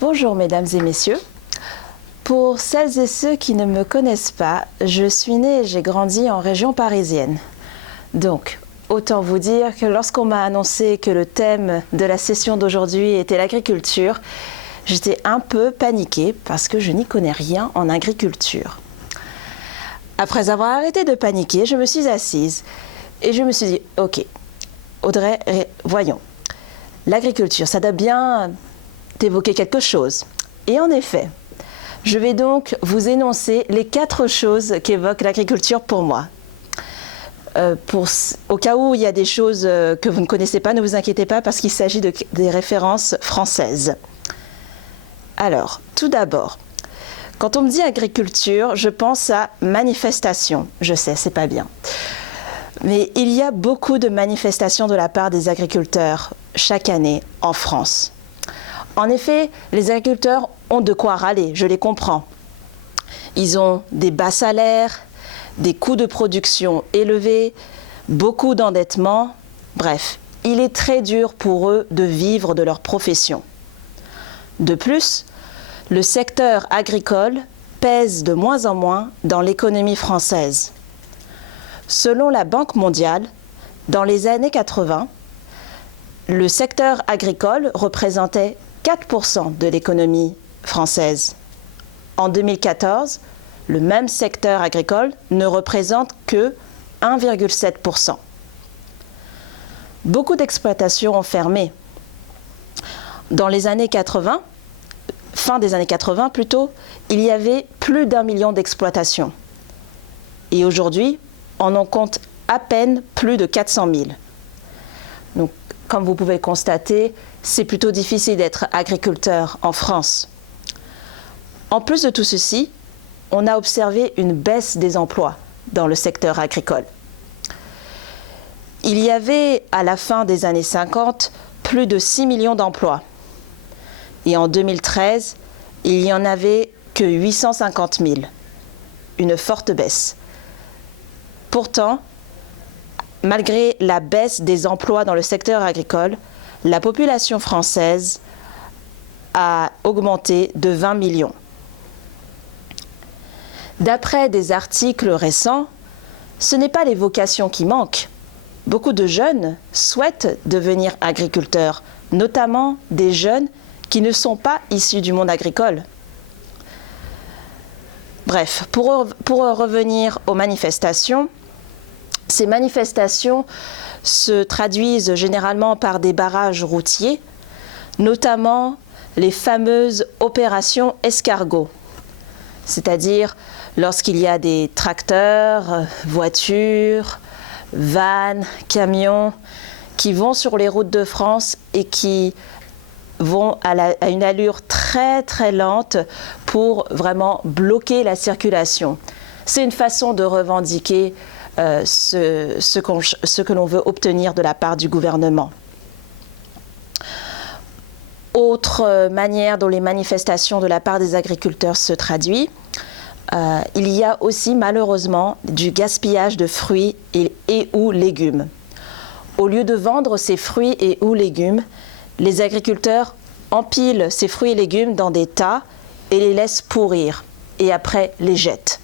Bonjour mesdames et messieurs. Pour celles et ceux qui ne me connaissent pas, je suis née et j'ai grandi en région parisienne. Donc, autant vous dire que lorsqu'on m'a annoncé que le thème de la session d'aujourd'hui était l'agriculture, j'étais un peu paniquée parce que je n'y connais rien en agriculture. Après avoir arrêté de paniquer, je me suis assise et je me suis dit, ok, Audrey, voyons, l'agriculture, ça doit bien t'évoquer quelque chose. Et en effet, je vais donc vous énoncer les 4 choses qu'évoque l'agriculture pour moi. Au cas où il y a des choses que vous ne connaissez pas, ne vous inquiétez pas parce qu'il s'agit des références françaises. Alors, tout d'abord, quand on me dit agriculture, je pense à manifestation. Je sais, c'est pas bien. Mais il y a beaucoup de manifestations de la part des agriculteurs chaque année en France. En effet, les agriculteurs ont de quoi râler, je les comprends. Ils ont des bas salaires, des coûts de production élevés, beaucoup d'endettement. Bref, il est très dur pour eux de vivre de leur profession. De plus, le secteur agricole pèse de moins en moins dans l'économie française. Selon la Banque mondiale, dans les années 80, le secteur agricole représentait 4% de l'économie française. En 2014, le même secteur agricole ne représente que 1,7%. Beaucoup d'exploitations ont fermé. Dans les années 80, fin des années 80 plutôt, il y avait plus d'1 million d'exploitations. Et aujourd'hui, on en compte à peine plus de 400 000. Donc, comme vous pouvez le constater, c'est plutôt difficile d'être agriculteur en France. En plus de tout ceci, on a observé une baisse des emplois dans le secteur agricole. Il y avait, à la fin des années 50, plus de 6 millions d'emplois. Et en 2013, il n'y en avait que 850 000. Une forte baisse. Pourtant, malgré la baisse des emplois dans le secteur agricole, la population française a augmenté de 20 millions. D'après des articles récents, ce n'est pas les vocations qui manquent. Beaucoup de jeunes souhaitent devenir agriculteurs, notamment des jeunes qui ne sont pas issus du monde agricole. Bref, pour revenir aux manifestations, ces manifestations se traduisent généralement par des barrages routiers, notamment les fameuses opérations escargots, c'est-à-dire lorsqu'il y a des tracteurs, voitures, vannes, camions qui vont sur les routes de France et qui vont à une allure très très lente pour vraiment bloquer la circulation. C'est une façon de revendiquer ce que l'on veut obtenir de la part du gouvernement. Autre manière dont les manifestations de la part des agriculteurs se traduisent, il y a aussi malheureusement du gaspillage de fruits et ou légumes. Au lieu de vendre ces fruits et ou légumes, les agriculteurs empilent ces fruits et légumes dans des tas et les laissent pourrir et après les jettent.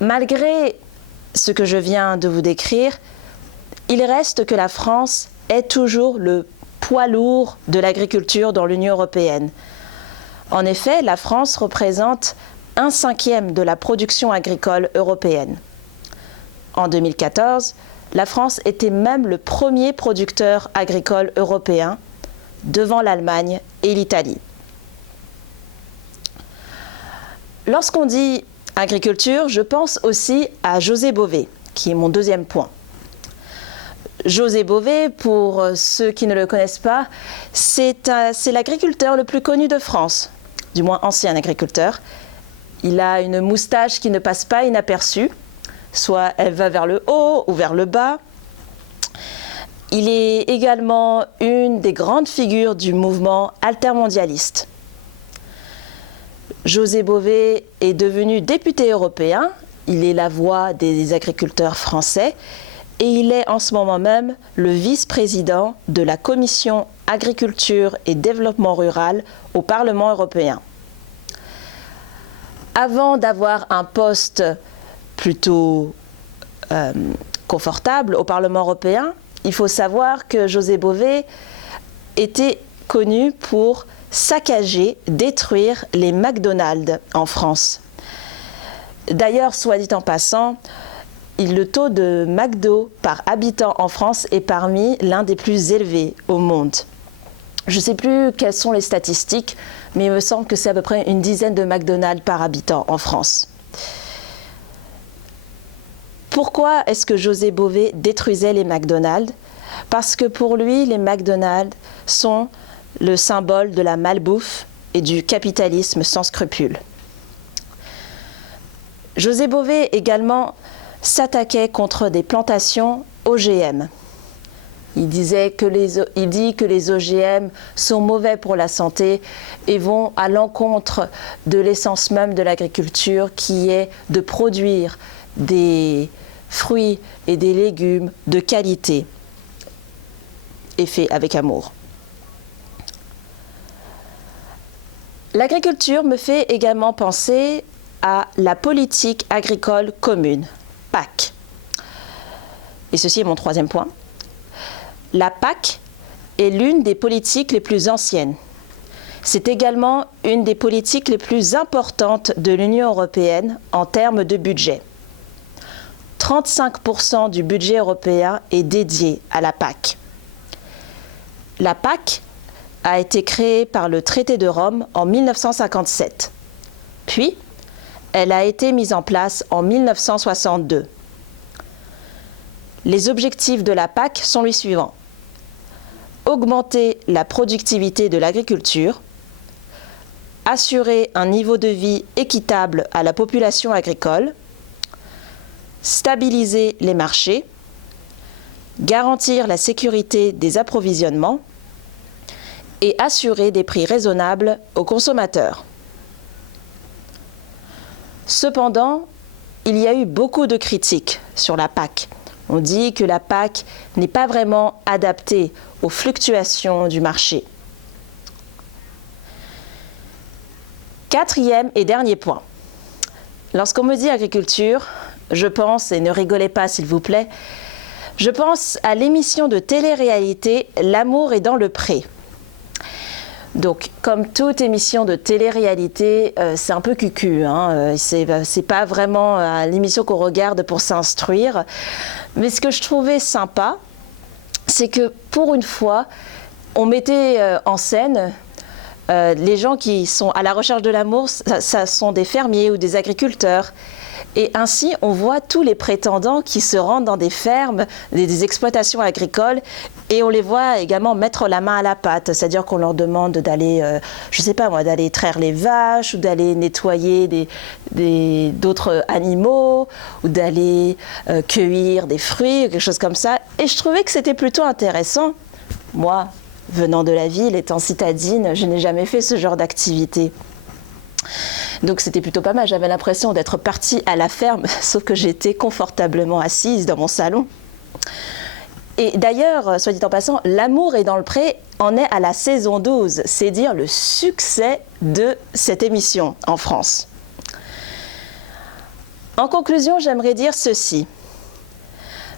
Malgré ce que je viens de vous décrire, il reste que la France est toujours le poids lourd de l'agriculture dans l'Union européenne. En effet, la France représente 1/5 de la production agricole européenne. En 2014, la France était même le premier producteur agricole européen, devant l'Allemagne et l'Italie. Lorsqu'on dit agriculture, je pense aussi à José Bové, qui est mon deuxième point. José Bové, pour ceux qui ne le connaissent pas, c'est l'agriculteur le plus connu de France, du moins ancien agriculteur. Il a une moustache qui ne passe pas inaperçue, soit elle va vers le haut ou vers le bas. Il est également une des grandes figures du mouvement altermondialiste. José Bové est devenu député européen, il est la voix des agriculteurs français et il est en ce moment même le vice-président de la Commission Agriculture et Développement Rural au Parlement européen. Avant d'avoir un poste plutôt confortable au Parlement européen, il faut savoir que José Bové était connu pour saccager, détruire les McDonald's en France. D'ailleurs, soit dit en passant, le taux de McDo par habitant en France est parmi l'un des plus élevés au monde. Je ne sais plus quelles sont les statistiques, mais il me semble que c'est à peu près une dizaine de McDonald's par habitant en France. Pourquoi est-ce que José Bové détruisait les McDonald's? Parce que pour lui, les McDonald's sont le symbole de la malbouffe et du capitalisme sans scrupules. José Bové également s'attaquait contre des plantations OGM. Il dit que les OGM sont mauvais pour la santé et vont à l'encontre de l'essence même de l'agriculture qui est de produire des fruits et des légumes de qualité et faits avec amour. L'agriculture me fait également penser à la politique agricole commune, PAC. Et ceci est mon troisième point. La PAC est l'une des politiques les plus anciennes. C'est également une des politiques les plus importantes de l'Union européenne en termes de budget. 35% du budget européen est dédié à la PAC. La PAC a été créée par le traité de Rome en 1957. Puis, elle a été mise en place en 1962. Les objectifs de la PAC sont les suivants. Augmenter la productivité de l'agriculture, assurer un niveau de vie équitable à la population agricole, stabiliser les marchés, garantir la sécurité des approvisionnements et assurer des prix raisonnables aux consommateurs. Cependant, il y a eu beaucoup de critiques sur la PAC. On dit que la PAC n'est pas vraiment adaptée aux fluctuations du marché. Quatrième et dernier point. Lorsqu'on me dit agriculture, je pense, et ne rigolez pas s'il vous plaît, je pense à l'émission de télé-réalité L'amour est dans le pré. Donc, comme toute émission de télé-réalité, c'est un peu cucu, hein, c'est pas vraiment l'émission qu'on regarde pour s'instruire. Mais ce que je trouvais sympa, c'est que pour une fois, on mettait en scène les gens qui sont à la recherche de l'amour, ça sont des fermiers ou des agriculteurs. Et ainsi, on voit tous les prétendants qui se rendent dans des fermes, des exploitations agricoles, et on les voit également mettre la main à la pâte. C'est-à-dire qu'on leur demande d'aller, je sais pas moi, d'aller traire les vaches, ou d'aller nettoyer d'autres animaux, ou d'aller cueillir des fruits, quelque chose comme ça. Et je trouvais que c'était plutôt intéressant. Moi, venant de la ville, étant citadine, je n'ai jamais fait ce genre d'activité. Donc c'était plutôt pas mal, j'avais l'impression d'être partie à la ferme, sauf que j'étais confortablement assise dans mon salon. Et d'ailleurs, soit dit en passant, L'amour est dans le pré en est à la saison 12, c'est dire le succès de cette émission en France. En conclusion, j'aimerais dire ceci.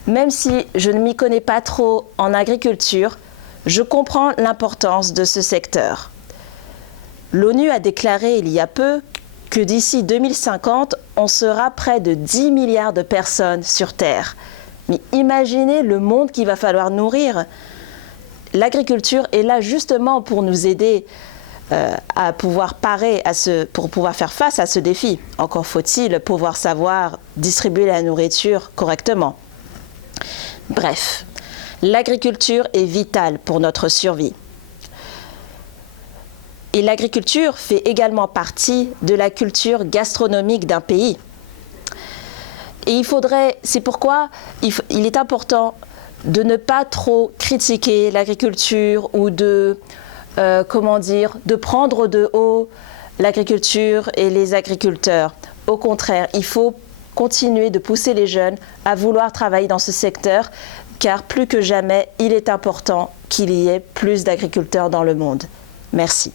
Même si je ne m'y connais pas trop en agriculture, je comprends l'importance de ce secteur. L'ONU a déclaré il y a peu que d'ici 2050, on sera près de 10 milliards de personnes sur Terre. Mais imaginez le monde qu'il va falloir nourrir. L'agriculture est là justement pour nous aider à pouvoir pour pouvoir faire face à ce défi. Encore faut-il pouvoir savoir distribuer la nourriture correctement. Bref, l'agriculture est vitale pour notre survie. Et l'agriculture fait également partie de la culture gastronomique d'un pays. Et c'est pourquoi il est important de ne pas trop critiquer l'agriculture ou de prendre de haut l'agriculture et les agriculteurs. Au contraire, il faut continuer de pousser les jeunes à vouloir travailler dans ce secteur, car plus que jamais, il est important qu'il y ait plus d'agriculteurs dans le monde. Merci.